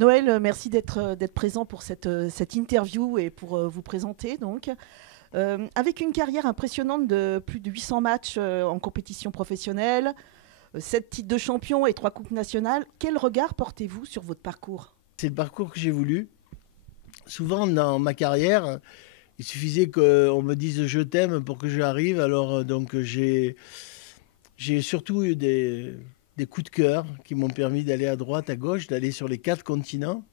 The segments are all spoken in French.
Noël, merci d'être présent pour cette interview et pour vous présenter. Donc, avec une carrière impressionnante de plus de 800 matchs en compétition professionnelle, 7 titres de champion et 3 coupes nationales, quel regard portez-vous sur votre parcours? C'est le parcours que j'ai voulu. Souvent dans ma carrière, il suffisait qu'on me dise je t'aime pour que j'arrive. Alors j'ai surtout eu des coups de cœur qui m'ont permis d'aller à droite, à gauche, d'aller sur les 4 continents.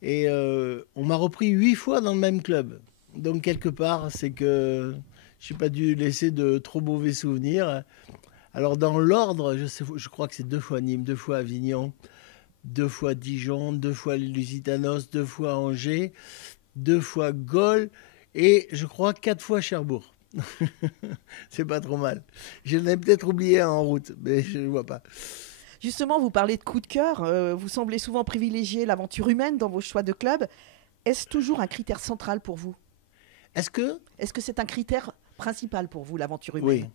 Et on m'a repris 8 fois dans le même club. Donc quelque part, c'est que je n'ai pas dû laisser de trop mauvais souvenirs. Alors dans l'ordre, je crois que c'est 2 fois Nîmes, 2 fois Avignon, 2 fois Dijon, 2 fois les Lusitanos, 2 fois Angers, 2 fois Gaulle et je crois 4 fois Cherbourg. C'est pas trop mal. Je l'ai peut-être oublié en route, mais je ne vois pas. Justement, vous parlez de coup de cœur. Vous semblez souvent privilégier l'aventure humaine dans vos choix de club. Est-ce toujours un critère central pour vous? Est-ce que Est-ce que c'est un critère principal pour vous, l'aventure Oui, humaine?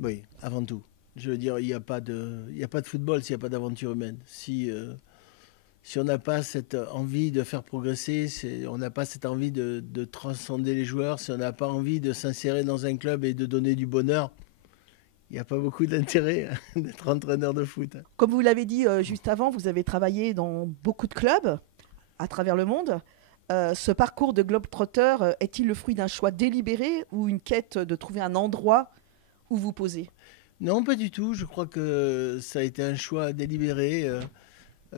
oui, avant tout. Je veux dire, il n'y a pas de football s'il n'y a pas d'aventure humaine. Si on n'a pas cette envie de faire progresser, on n'a pas cette envie de transcender les joueurs, si on n'a pas envie de s'insérer dans un club et de donner du bonheur, il n'y a pas beaucoup d'intérêt d'être entraîneur de foot. Comme vous l'avez dit juste avant, vous avez travaillé dans beaucoup de clubs à travers le monde. Ce parcours de globetrotter est-il le fruit d'un choix délibéré ou une quête de trouver un endroit où vous posez? Non, pas du tout. Je crois que ça a été un choix délibéré.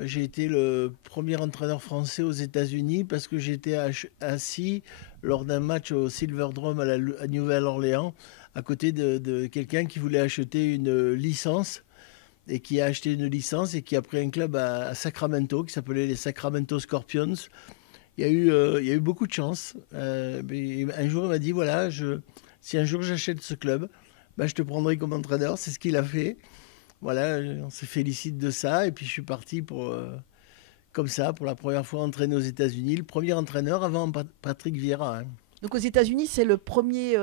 J'ai été le premier entraîneur français aux États-Unis parce que j'étais assis lors d'un match au Silverdome à Nouvelle-Orléans à côté de quelqu'un qui voulait acheter une licence et qui a acheté une licence et qui a pris un club à Sacramento qui s'appelait les Sacramento Scorpions. Il y a eu beaucoup de chance. Mais un jour, il m'a dit, voilà, si un jour j'achète ce club, bah, je te prendrai comme entraîneur. C'est ce qu'il a fait. Voilà, on se félicite de ça. Et puis je suis parti comme ça, pour la première fois entraîner aux États-Unis. Le premier entraîneur avant Patrick Vieira. Hein. Donc aux États-Unis, c'est le premier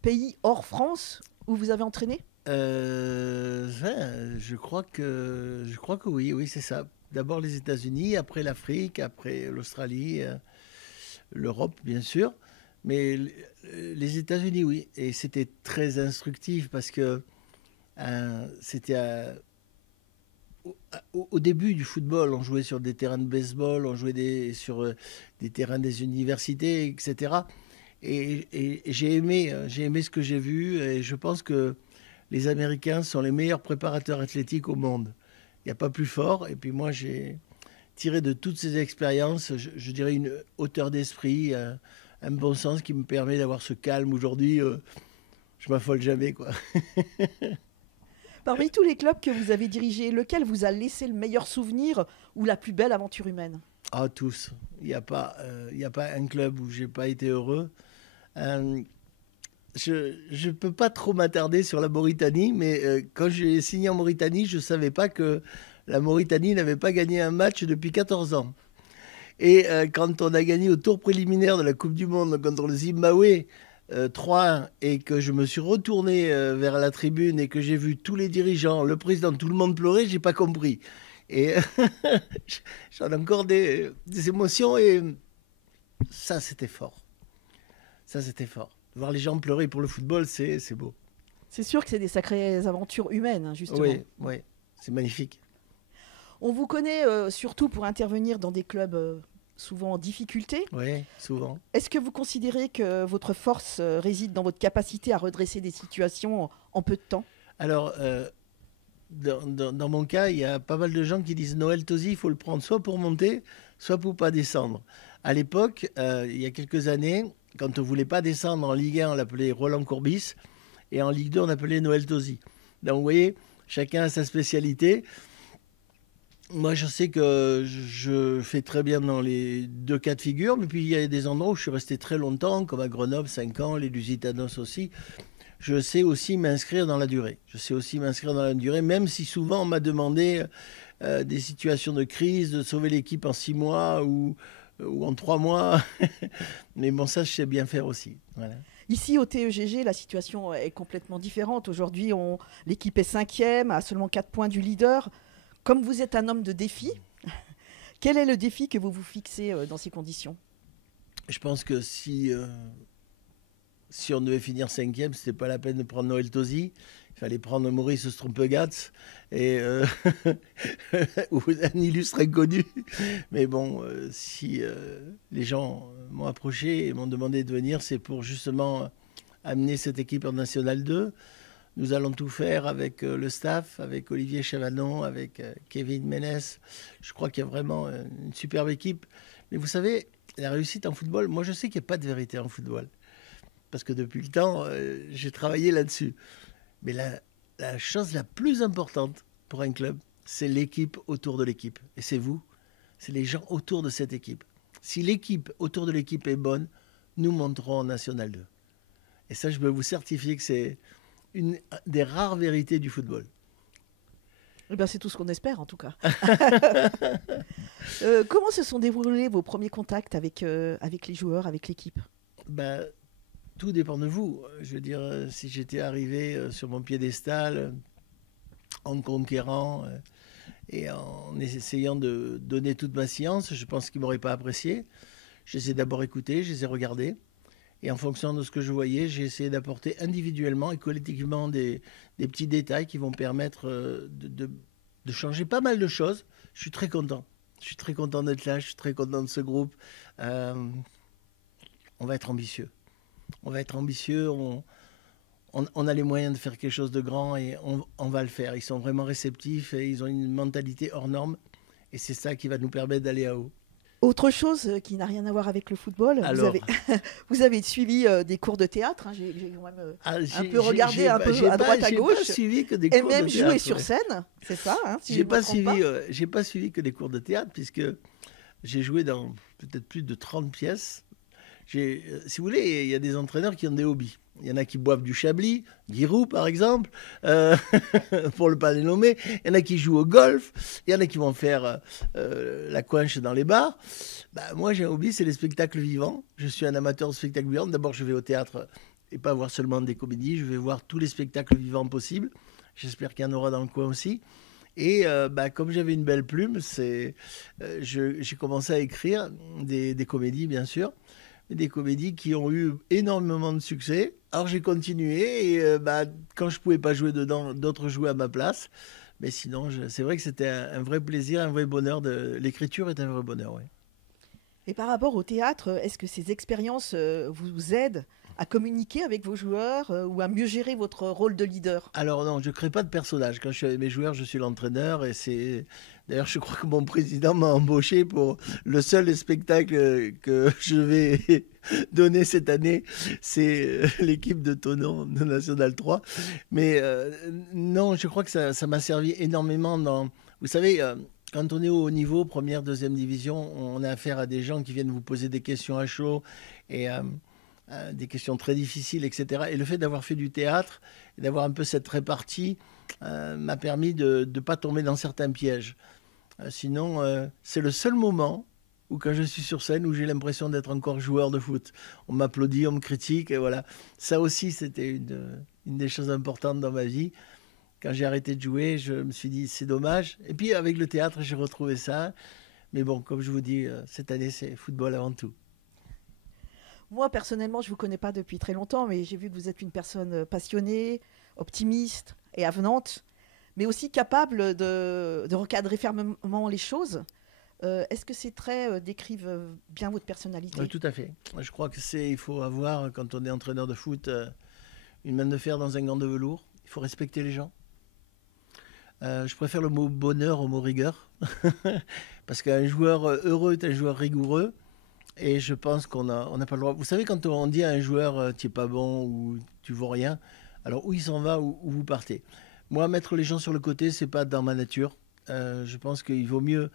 pays hors France où vous avez entraîné? Je crois que oui, oui, c'est ça. D'abord les États-Unis, après l'Afrique, après l'Australie, l'Europe, bien sûr. Mais les États-Unis, oui. Et c'était très instructif parce que c'était au début du football. On jouait sur des terrains de baseball, on jouait sur des terrains des universités, etc. Et j'ai aimé ce que j'ai vu. Et je pense que les Américains sont les meilleurs préparateurs athlétiques au monde. Il n'y a pas plus fort. Et puis moi, j'ai tiré de toutes ces expériences, je dirais, une hauteur d'esprit, un bon sens qui me permet d'avoir ce calme. Aujourd'hui, je m'affole jamais, quoi. Parmi tous les clubs que vous avez dirigés, lequel vous a laissé le meilleur souvenir ou la plus belle aventure humaine? Ah, tous. Il n'y a pas un club où j'ai pas été heureux. Je peux pas trop m'attarder sur la Mauritanie, mais quand j'ai signé en Mauritanie, je savais pas que la Mauritanie n'avait pas gagné un match depuis 14 ans. Et quand on a gagné au tour préliminaire de la Coupe du Monde contre le Zimbabwe 3-1 et que je me suis retourné vers la tribune et que j'ai vu tous les dirigeants, le président, tout le monde pleurer, j'ai pas compris. Et j'en ai encore des émotions et ça c'était fort. Ça c'était fort. Voir les gens pleurer pour le football, c'est beau. C'est sûr que c'est des sacrées aventures humaines, hein, justement. Oui, oui, c'est magnifique. On vous connaît surtout pour intervenir dans des clubs souvent en difficulté. Oui, souvent. Est-ce que vous considérez que votre force réside dans votre capacité à redresser des situations en peu de temps? Alors, dans mon cas, il y a pas mal de gens qui disent Noël Tosi, il faut le prendre soit pour monter, soit pour pas descendre. À l'époque, il y a quelques années, quand on ne voulait pas descendre en Ligue 1, on l'appelait Roland Courbis, et en Ligue 2, on appelait Noël Tosi. Donc, vous voyez, chacun a sa spécialité. Moi, je sais que je fais très bien dans les 2 cas de figure, mais puis il y a des endroits où je suis resté très longtemps, comme à Grenoble, 5 ans, les Lusitanos aussi. Je sais aussi m'inscrire dans la durée. Je sais aussi m'inscrire dans la durée, même si souvent on m'a demandé des situations de crise, de sauver l'équipe en 6 mois ou en 3 mois. Mais bon, ça, je sais bien faire aussi. Voilà. Ici, au TEGG, la situation est complètement différente. Aujourd'hui, l'équipe est 5e, à seulement 4 points du leader. Comme vous êtes un homme de défi, Quel est le défi que vous vous fixez dans ces conditions? Je pense que si on devait finir 5e, c'était pas la peine de prendre Noël Tosi. Il fallait prendre Maurice Strompegatz et ou un illustre inconnu. Mais bon, si les gens m'ont approché et m'ont demandé de venir, c'est pour justement amener cette équipe en National 2. Nous allons tout faire avec le staff, avec Olivier Chavanon, avec Kevin Ménès. Je crois qu'il y a vraiment une superbe équipe. Mais vous savez, la réussite en football, moi je sais qu'il n'y a pas de vérité en football. Parce que depuis le temps, j'ai travaillé là-dessus. Mais la chose la plus importante pour un club, c'est l'équipe autour de l'équipe. Et c'est vous, c'est les gens autour de cette équipe. Si l'équipe autour de l'équipe est bonne, nous monterons en National 2. Et ça, je peux vous certifier que c'est une des rares vérités du football. Eh ben, c'est tout ce qu'on espère, en tout cas. Comment se sont déroulés vos premiers contacts avec les joueurs, avec l'équipe? Tout dépend de vous. Je veux dire, si j'étais arrivé sur mon piédestal en conquérant et en essayant de donner toute ma science, je pense qu'ils ne m'auraient pas apprécié. Je les ai d'abord écoutés, je les ai regardés. Et en fonction de ce que je voyais, j'ai essayé d'apporter individuellement et collectivement des petits détails qui vont permettre de changer pas mal de choses. Je suis très content. Je suis très content d'être là, je suis très content de ce groupe. On va être ambitieux. On va être ambitieux, on a les moyens de faire quelque chose de grand et on va le faire. Ils sont vraiment réceptifs et ils ont une mentalité hors norme. Et c'est ça qui va nous permettre d'aller à haut. Autre chose qui n'a rien à voir avec le football, vous avez suivi des cours de théâtre, hein, j'ai quand même un peu regardé un peu à droite, à gauche, pas suivi que des cours et même de théâtre, joué sur scène, c'est ça si j'ai pas suivi que des cours de théâtre, puisque j'ai joué dans peut-être plus de 30 pièces. Si vous voulez, il y a des entraîneurs qui ont des hobbies. Il y en a qui boivent du Chablis, Giroud par exemple, pour ne pas les nommer. Il y en a qui jouent au golf. Il y en a qui vont faire la coinche dans les bars. Moi, j'ai un hobby, c'est les spectacles vivants. Je suis un amateur de spectacles vivants. D'abord, je vais au théâtre et pas voir seulement des comédies. Je vais voir tous les spectacles vivants possibles. J'espère qu'il y en aura dans le coin aussi. Et comme j'avais une belle plume, j'ai commencé à écrire des comédies, bien sûr. Des comédies qui ont eu énormément de succès. Alors j'ai continué et quand je ne pouvais pas jouer dedans, d'autres jouaient à ma place. Mais sinon, c'est vrai que c'était un vrai plaisir, un vrai bonheur. L'écriture est un vrai bonheur, oui. Et par rapport au théâtre, est-ce que ces expériences vous aident à communiquer avec vos joueurs ou à mieux gérer votre rôle de leader? Alors non, je ne crée pas de personnage. Quand je suis avec mes joueurs, je suis l'entraîneur. Et d'ailleurs, je crois que mon président m'a embauché pour le seul spectacle que je vais donner cette année. C'est l'équipe de Thonon de National 3. Mais non, je crois que ça m'a servi énormément dans... Vous savez... Quand on est au haut niveau, première, deuxième division, on a affaire à des gens qui viennent vous poser des questions à chaud et des questions très difficiles, etc. Et le fait d'avoir fait du théâtre et d'avoir un peu cette répartie m'a permis de ne pas tomber dans certains pièges. Sinon, c'est le seul moment où, quand je suis sur scène, où j'ai l'impression d'être encore joueur de foot. On m'applaudit, on me critique, et voilà. Ça aussi, c'était une des choses importantes dans ma vie. Quand j'ai arrêté de jouer, je me suis dit, c'est dommage. Et puis, avec le théâtre, j'ai retrouvé ça. Mais bon, comme je vous dis, cette année, c'est football avant tout. Moi, personnellement, je ne vous connais pas depuis très longtemps, mais j'ai vu que vous êtes une personne passionnée, optimiste et avenante, mais aussi capable de recadrer fermement les choses. Est-ce que ces traits décrivent bien votre personnalité? Oui, tout à fait. Je crois il faut avoir, quand on est entraîneur de foot, une main de fer dans un gant de velours. Il faut respecter les gens. Je préfère le mot bonheur au mot rigueur. Parce qu'un joueur heureux est un joueur rigoureux. Et je pense qu'on n'a pas le droit. Vous savez, quand on dit à un joueur tu n'es pas bon ou tu vaux rien, alors où il s'en va ou vous partez. Moi, mettre les gens sur le côté, c'est pas dans ma nature. Je pense qu'il vaut mieux,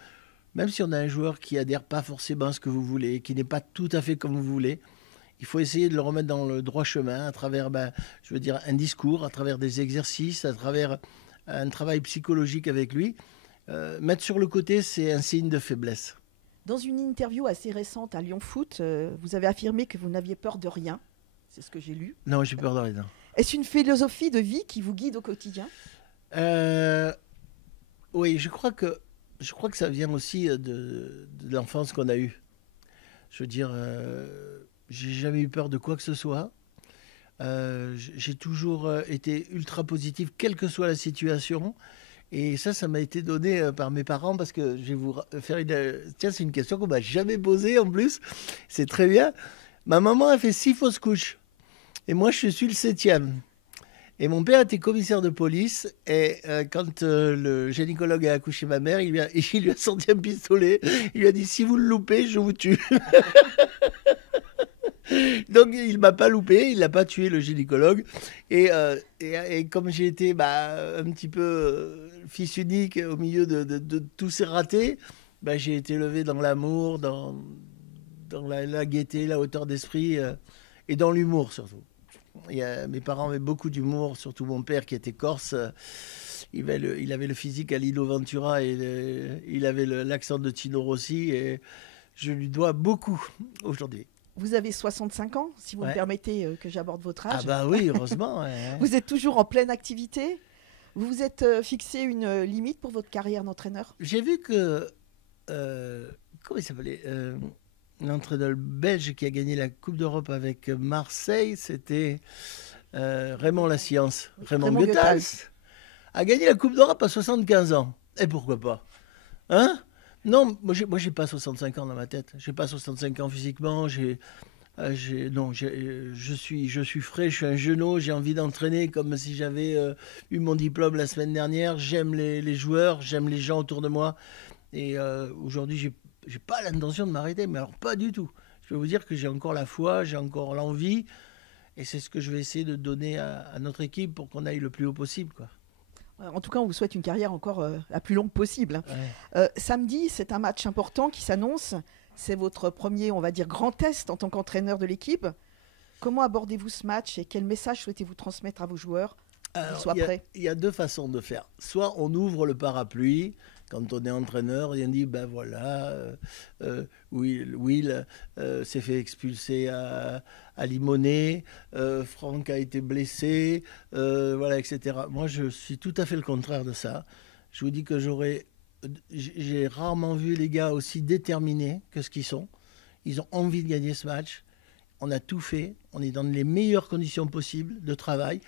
même si on a un joueur qui adhère pas forcément à ce que vous voulez, qui n'est pas tout à fait comme vous voulez, il faut essayer de le remettre dans le droit chemin à travers, je veux dire, un discours, à travers des exercices, à travers un travail psychologique avec lui. Mettre sur le côté, c'est un signe de faiblesse. Dans une interview assez récente à Lyon Foot, vous avez affirmé que vous n'aviez peur de rien. C'est ce que j'ai lu. Non, j'ai peur de rien. Est-ce une philosophie de vie qui vous guide au quotidien? Oui, je crois que je crois que ça vient aussi de l'enfance qu'on a eue. Je veux dire, j'ai jamais eu peur de quoi que ce soit. J'ai toujours été ultra positif, quelle que soit la situation. Et ça m'a été donné par mes parents parce que je vais vous faire une... Tiens, c'est une question qu'on m'a jamais posée en plus. C'est très bien. Ma maman a fait 6 fausses couches. Et moi, je suis le 7e. Et mon père était commissaire de police. Et quand le gynécologue a accouché ma mère, il lui a sorti un pistolet. Il lui a dit, si vous le loupez, je vous tue. Donc il m'a pas loupé, il l'a pas tué le gynécologue. Et comme j'ai été un petit peu fils unique au milieu de tous ces ratés, j'ai été élevé dans l'amour, dans la gaieté, la hauteur d'esprit et dans l'humour surtout. Mes parents avaient beaucoup d'humour, surtout mon père qui était corse. Il avait le physique à Lino Ventura et il avait l'accent de Tino Rossi. Et je lui dois beaucoup aujourd'hui. Vous avez 65 ans, si vous me permettez que j'aborde votre âge. Ah bah oui, heureusement. Ouais. Vous êtes toujours en pleine activité. Vous vous êtes fixé une limite pour votre carrière d'entraîneur? J'ai vu que, comment il s'appelait l'entraîneur belge qui a gagné la Coupe d'Europe avec Marseille, c'était Raymond Lascience. Raymond Goethals a gagné la Coupe d'Europe à 75 ans. Et pourquoi pas? Hein? Non, moi j'ai pas 65 ans dans ma tête. J'ai pas 65 ans physiquement. Je suis frais. Je suis un jeunot. J'ai envie d'entraîner comme si j'avais eu mon diplôme la semaine dernière. J'aime les joueurs. J'aime les gens autour de moi. Et aujourd'hui, j'ai pas l'intention de m'arrêter. Mais alors pas du tout. Je vais vous dire que j'ai encore la foi. J'ai encore l'envie. Et c'est ce que je vais essayer de donner à notre équipe pour qu'on aille le plus haut possible, quoi. En tout cas, on vous souhaite une carrière encore la plus longue possible. Ouais. Samedi, c'est un match important qui s'annonce. C'est votre premier, on va dire, grand test en tant qu'entraîneur de l'équipe. Comment abordez-vous ce match et quel message souhaitez-vous transmettre à vos joueurs pour qu'ils soient prêts? Il y a 2 façons de faire. Soit on ouvre le parapluie quand on est entraîneur et on dit ben voilà, Will s'est fait expulser à Limonest, Franck a été blessé, voilà, etc. Moi, je suis tout à fait le contraire de ça. Je vous dis que j'ai rarement vu les gars aussi déterminés que ce qu'ils sont. Ils ont envie de gagner ce match. On a tout fait. On est dans les meilleures conditions possibles de travail.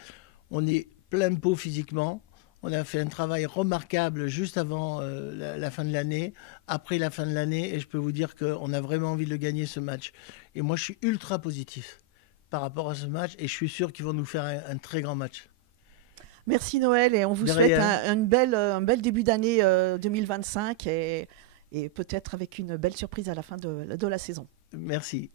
On est plein pot physiquement. On a fait un travail remarquable juste avant la fin de l'année, après la fin de l'année, et je peux vous dire qu'on a vraiment envie de le gagner ce match. Et moi, je suis ultra positif par rapport à ce match, et je suis sûr qu'ils vont nous faire un très grand match. Merci Noël, et on vous souhaite un bel début d'année 2025, et peut-être avec une belle surprise à la fin de la saison. Merci.